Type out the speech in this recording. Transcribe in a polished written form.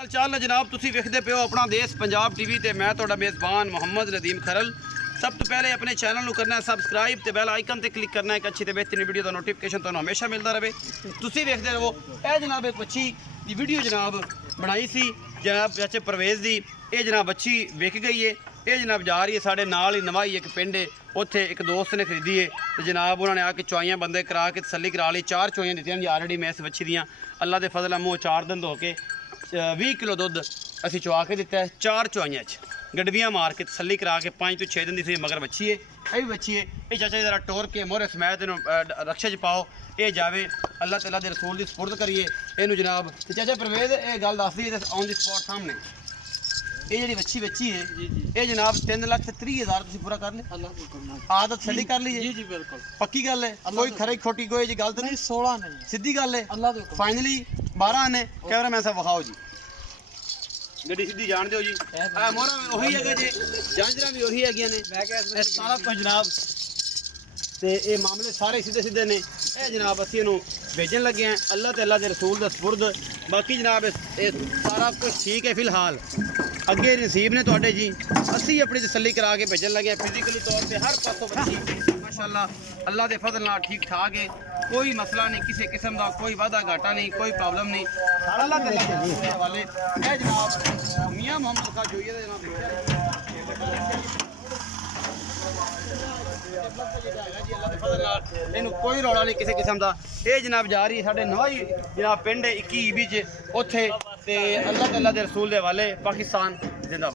हाल चाल है जनाब, तुसी वेखदे पे हो अपना देश पंजाब टीवी ते मैं तुहाडा मेज़बान मोहम्मद नदीम खरल। सब तो पहले अपने चैनल को करना है सबसक्राइब ते बेल आइकन ते क्लिक करना है। एक अच्छी ते बेहतरीन वीडियो का नोटिफिकेशन तुहानू हमेशा मिलता रहे। तुसी वेखदे रहो। यह जनाब एक बच्ची की वीडियो जनाब बनाई सी जनाब चाचे परवेज़ दी। ये जनाब बच्ची विक गई है। ये जनाब जा रही है साढ़े नाल ही नवाई एक पिंड है, उत्थे एक दोस्त ने खरीदी है तो जनाब उन्होंने आके चुआइयाँ बंदे करा के तसल्ली करा ली। 4 चुआइयाँ दी जी ऑलरेडी मैं इस बच्ची दियाँ अल्लाह के फजल मूँह 4 दिन धो के 20 किलो दुध असी चुआ के दिता है। 4 चुआइयाँ गड्डियाँ मार के तसल्ली करा के 5 तो 6 दिन की मगर बच्ची है। ये भी बच्ची है। ये चाचा जरा टोर के मोहरे समेत रक्षे च पाओ, ये जावे अल्लाह तला के रसूल की सुपुर्द करिए इनू जनाब। तो चाचा परवेज़ ये गल दस दी ऑन दी स्पॉट सामने ये जी बच्ची है ये जनाब 3,30,000 तुम पूरा कर ले आदत सही कर ली जी बिल्कुल पक्की गल है, कोई खरी खोटी कोई जी गल तो नहीं 16 नहीं सीधी गल है अल्लाह फाइनली 12 आने कैमरा मैन साहब विखाओ जी गड्डी सीधी जान दो जी मोहरा वही है जी झांझरा भी वही है ने सारा कुछ जनाब ते ये मामले सारे सीधे सीधे ने ये जनाब असी इनू भेजन लगे हैं अल्लाह ते अल्लाह के रसूल का सुपुर्द। बाकी जनाब ये सारा कुछ ठीक है फिलहाल अगे नसीब ने तुहाडे जी। असी अपनी तसल्ली करा के भेजन लगे फिजिकली तौर पर हर पासों बच्ची माशाअल्लाह अल्लाह के फजल नाल ठीक ठाक है, कोई मसला नहीं किसी किस्म का, कोई वादा घाटा नहीं, कोई प्रॉब्लम नहीं अल्लाह के हवाले। है जनाब मियाँ मोहम्मद का जो है जनाब कोई रौला नहीं किसी किस्म का। ये जनाब जा रही है साढ़े नवाई जनाब पिंड 21 ईबी च उत्थे ते अल्लाह के रसूल के हवाले पाकिस्तान जिंदा।